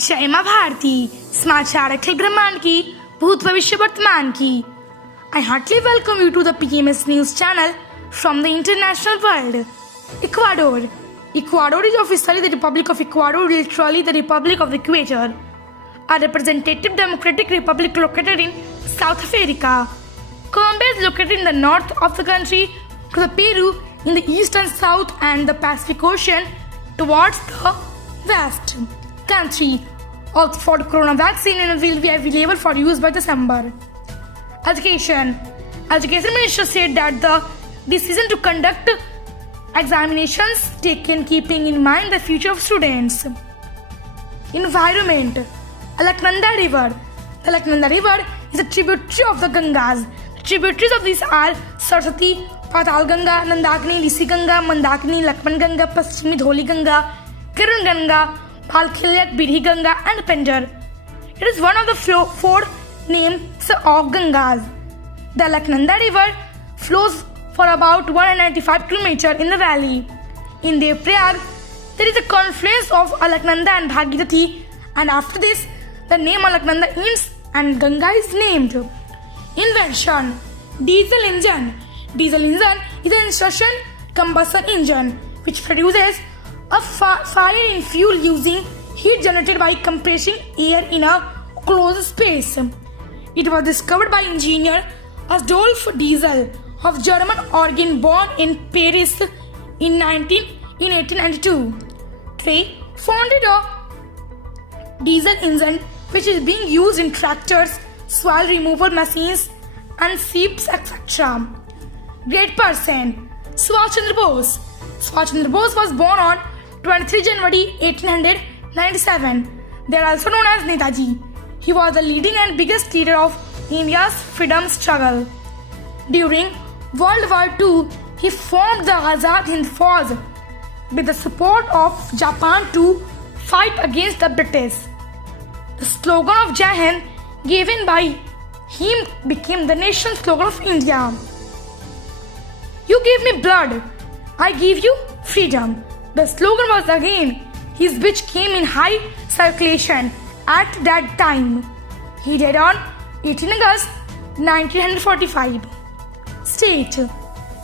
जय माँ भारती समाचार अखिल ब्रह्मांड की भूत भविष्य वर्तमान की I heartily welcome you to the PMS News channel from the international world. Ecuador. Ecuador is officially the Republic of Ecuador, literally the Republic of the Equator, a representative democratic republic located in South America. Colombia is located in the north of the country, to the Peru in the east and south, and the Pacific Ocean towards the west. Country. Oxford Corona vaccine will be available for use by December. Education. Education Minister said that the decision to conduct examinations taken keeping in mind the future of students. Environment. Alaknanda River. The Alaknanda River is a tributary of the Gangas. The tributaries of these are Saraswati, Patal Ganga, Nandakini, Lisi Ganga, Mandakini, Lakman Ganga, Paschimi Dholi Ganga, Kiran Ganga, Palkhilyak, Bidhi Ganga and Penjar. It is one of the four names of Gangas. The Alaknanda River flows for about 195 km in the valley. In Devprayag, there is a confluence of Alaknanda and Bhagirathi, and after this, the name Alaknanda ends and Ganga is named. Invention. Diesel engine. Diesel engine is an insertion combustion engine which produces a fire in fuel using heat generated by compressing air in a closed space. It was discovered by engineer Adolf Diesel of German origin, born in Paris in 1892. 3. Founded a diesel engine which is being used in tractors, soil removal machines and ships, etc. Great person. Subhash Chandra Bose. Subhash Chandra Bose was born on 23 January 1897. They are also known as Netaji. He was the leading and biggest leader of India's freedom struggle. During World War II, he formed the Azad Hind Fauj with the support of Japan to fight against the British. The slogan of Jai Hind given by him became the national slogan of India. You gave me blood, I give you freedom. The slogan was again his, which came in high circulation at that time. He died on 18 August 1945. State.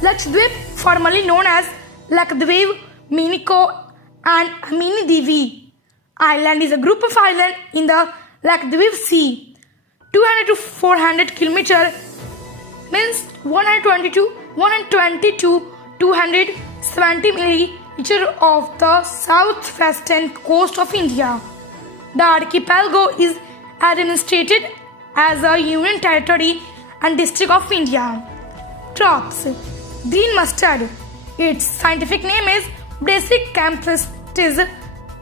Lakshadweep, formerly known as Lakshadweep, Miniko and Amini Devi Island, is a group of islands in the Lakshadweep Sea. 200 to 400 km means 120 to 270 millimeters of the southwestern coast of India. The archipelago is administered as a union territory and district of India. Crops. Green mustard. Its scientific name is Brassica campestis.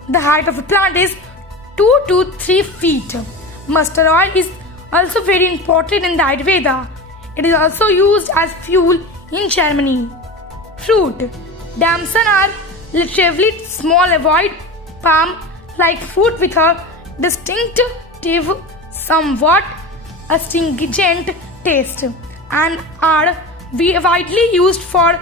The height of a plant is 2 to 3 feet. Mustard oil is also very important in the Ayurveda. It is also used as fuel in Germany. Fruit. Damson are relatively small, avoid palm-like fruit with a distinctive, somewhat astringent taste, and are widely used for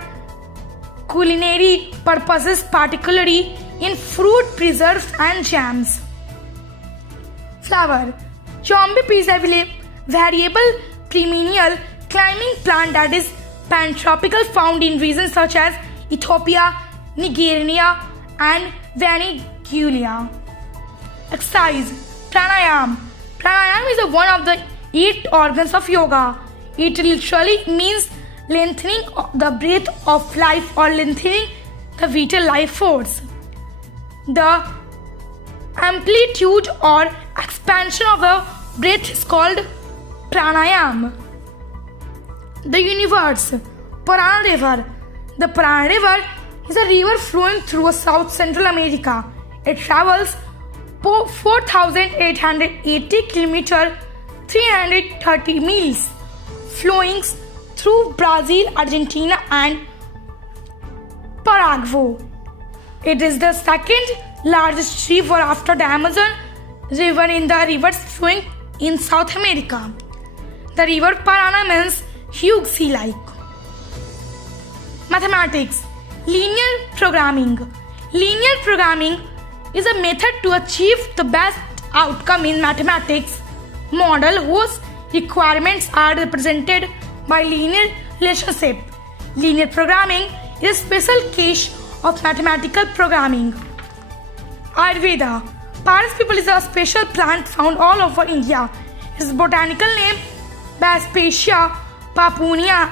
culinary purposes, particularly in fruit preserves and jams. Flower. Chombe is a variable perennial climbing plant that is pantropical, found in regions such as Ethiopia, Nigeria and Venezuela. Exercise. Pranayam. Pranayam is one of the 8 organs of yoga. It literally means lengthening the breath of life or lengthening the vital life force. The amplitude or expansion of the breath is called pranayam. The universe. Parana River. The Parana River is a river flowing through South Central America. It travels 4,880 km, 330 miles, flowing through Brazil, Argentina and Paraguay. It is the second largest river after the Amazon River in the rivers flowing in South America. The river Parana means huge sea-like. Mathematics. Linear programming. Linear programming is a method to achieve the best outcome in mathematics model whose requirements are represented by linear relationship. Linear programming is a special case of mathematical programming. Ayurveda. Paras people is a special plant found all over India. Its botanical name Baspecia papunia.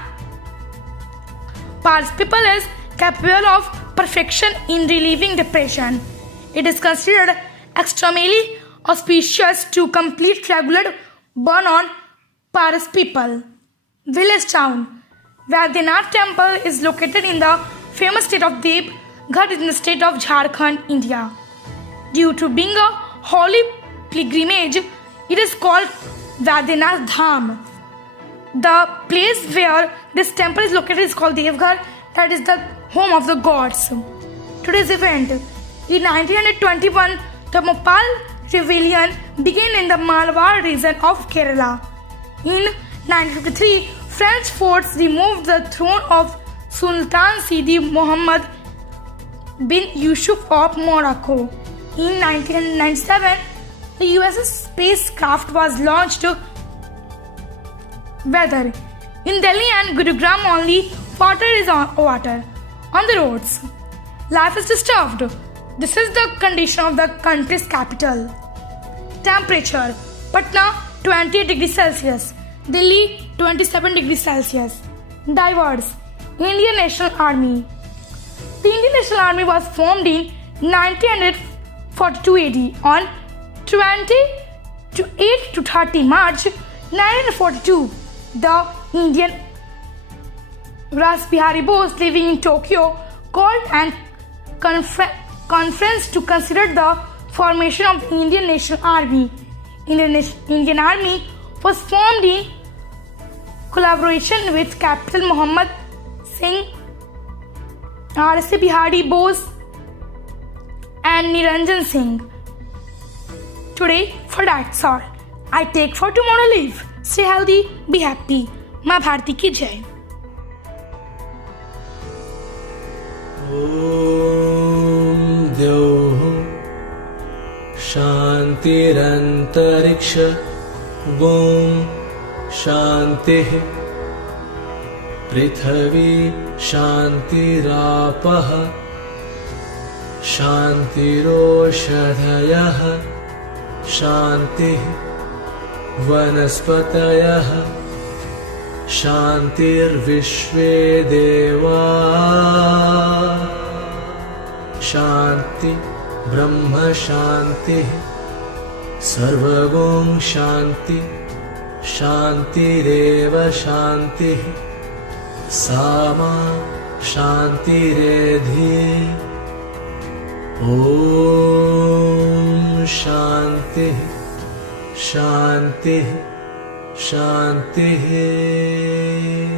Paras people is capable of perfection in relieving depression. It is considered extremely auspicious to complete regular burn on Paras people. Village town. Vaidyanath temple is located in the famous state of Devghat in the state of Jharkhand, India. Due to being a holy pilgrimage, it is called Vaidyanath Dham. The place where this temple is located is called Devghar, that is the home of the gods. Today's event. In 1921, the Mopal rebellion began in the Malwar region of Kerala. In 1953, French forces removed the throne of Sultan Sidi Muhammad bin Yusuf of Morocco. In 1997, the USS spacecraft was launched. Weather. In Delhi and Gurugram only water is on the roads. Life is disturbed. This is the condition of the country's capital. Temperature. Patna 28 degrees Celsius. Delhi 27 degrees Celsius. Diverse. Indian National Army. The Indian National Army was formed in 1942 AD on 28 to 30 March 1942. The Indian Ras Bihari Bose, living in Tokyo, called an conference to consider the formation of the Indian National Army. Indian Army was formed in collaboration with Captain Muhammad Singh, Ras Bihari Bose and Niranjan Singh. Today, for that's all. I take for tomorrow leave. Stay healthy, be happy. माँ भारती की जय. ॐ द्यौः शान्तिरन्तरिक्ष गों शान्तिः पृथिवी शान्तिरापः शान्तिरोषधयः शान्तिः वनस्पतयः शान्तिर्विश्वे देवा शान्ति ब्रह्म शान्तिः सर्वगुं शान्ति शान्तिरेव शान्तिः सामा शान्तिरेधि ॐ शान्तिः शान्तिः शान्तिः